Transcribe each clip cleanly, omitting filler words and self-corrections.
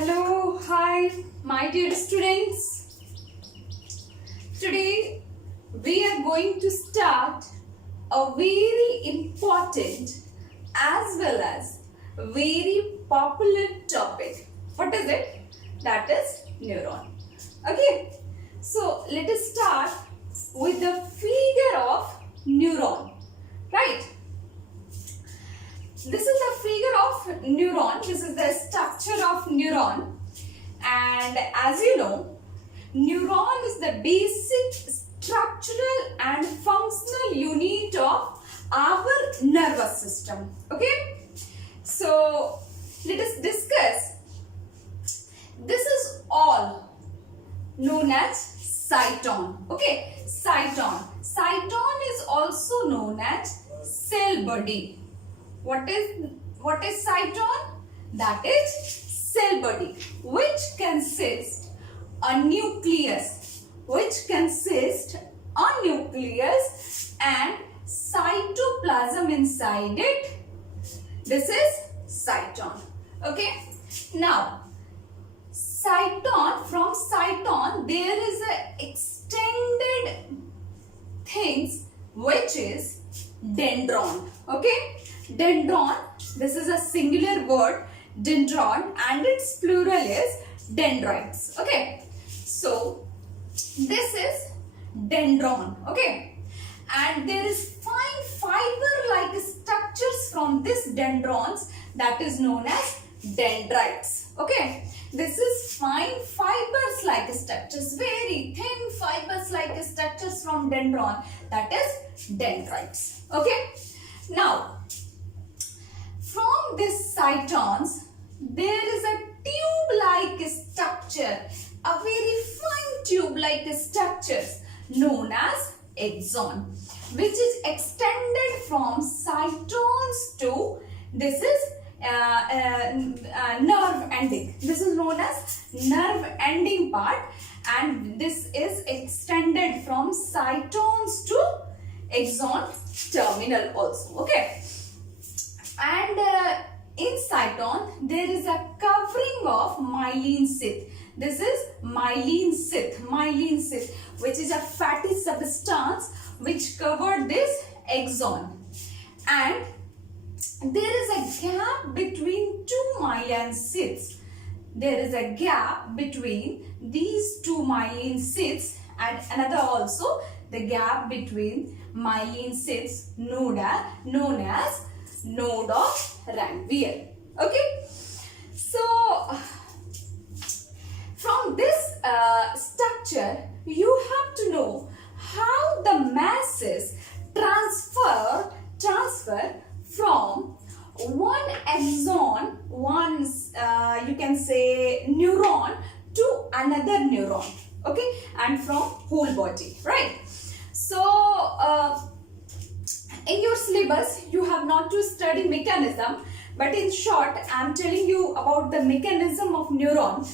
Hello, hi, my dear students. Today we are going to start a very important as well as very popular topic. What is it? That is neuron. Okay, so let us start with the figure of neuron, right? This is the figure of neuron. This is the structure of neuron, and as you know, neuron is the basic structural and functional unit of our nervous system. Okay, so let us discuss. This is all known as cyton. Okay, cyton is also known as cell body. What is cyton? That is cell body, which consists a nucleus, and cytoplasm inside it. This is cyton. Okay. Now, from cyton there is a extended things which is dendron. Okay. Dendron, this is a singular word, dendron, and its plural is dendrites. Okay, so this is dendron. Okay, and there is fine fiber-like structures from this dendrons that is known as dendrites. Okay, this is fine fibers-like structures, very thin fibers-like structures from dendron, that is dendrites. Okay, now from these cytons, there is a tube-like structure, a very fine tube-like structure known as axon, which is extended from cytons to, this is nerve ending. This is known as nerve ending part, and this is extended from cytons to axon terminal also. Okay. And in cyton, there is a covering of myelin sheath. This is myelin sheath, which is a fatty substance which covered this axon. And there is a gap between two myelin sheaths. There is a gap between these two myelin sheaths, and another also the gap between myelin sheaths known as node of Ranvier. Okay, so from this structure you have to know how the masses transfer from one axon, you can say neuron, to another neuron. Okay, and from whole body, right? So in your syllabus, you have not to study mechanism, but in short, I am telling you about the mechanism of neuron.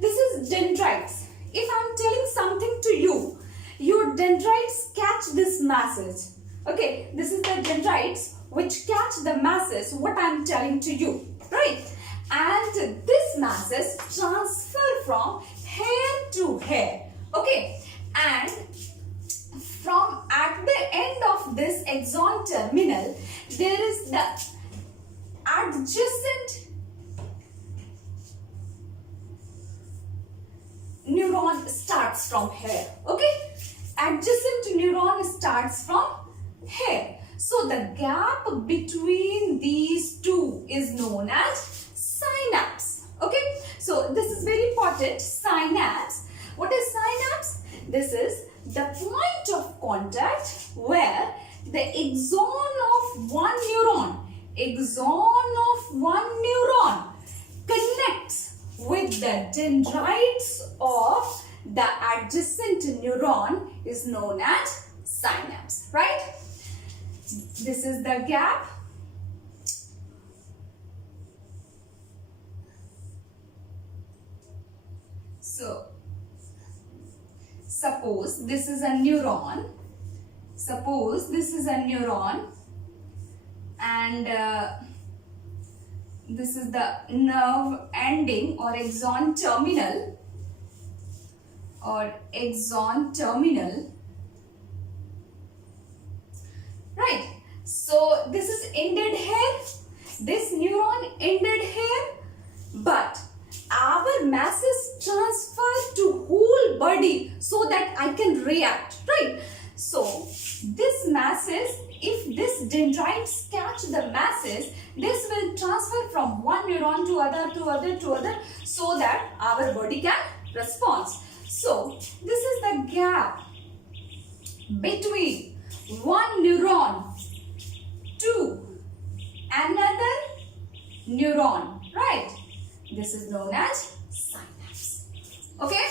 This is dendrites. If I am telling something to you, your dendrites catch this message. Okay, this is the dendrites which catch the message what I am telling to you, right? And this message transfer from hair to hair. Okay, and from at the end of this axon terminal, there is the adjacent neuron starts from here. Okay, adjacent neuron starts from here. So the gap between these two is known as synapse. Okay, so this is very important. Synapse. What is synapse? This is the point of contact where the axon of one neuron connects with the dendrites of the adjacent neuron is known as synapse, right? This is the gap. So suppose this is a neuron. and this is the nerve ending or axon terminal right? So this is ended here, this neuron ended here, but our masses transfer to whole body so that I can react, right? So this masses, if this dendrites catch the masses, this will transfer from one neuron to other so that our body can respond. So this is the gap between one neuron to another neuron, right? This is known as synapse. Okay?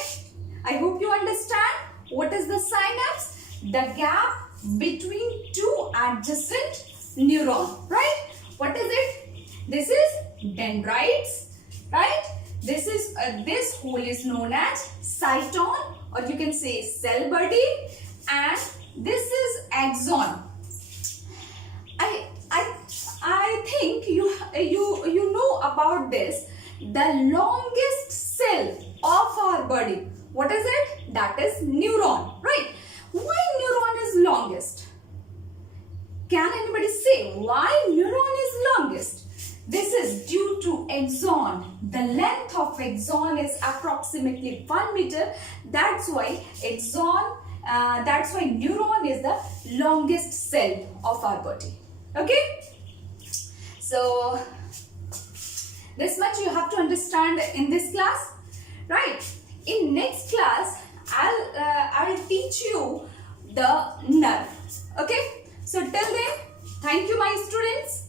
I hope you understand what is the synapse? The gap between two adjacent neurons, right? What is it? This is dendrites, right? This is this hole is known as cyton, or you can say cell body, and this is axon. I think you know about this. The longest cell of our body, what is it? That is neuron, right? Why neuron is longest? Can anybody say why neuron is longest? This is due to axon. The length of axon is approximately 1 meter. That's why neuron is the longest cell of our body. Okay? So this much you have to understand in this class, right? In next class, I'll teach you the nerve. Okay? So till then, thank you, my students.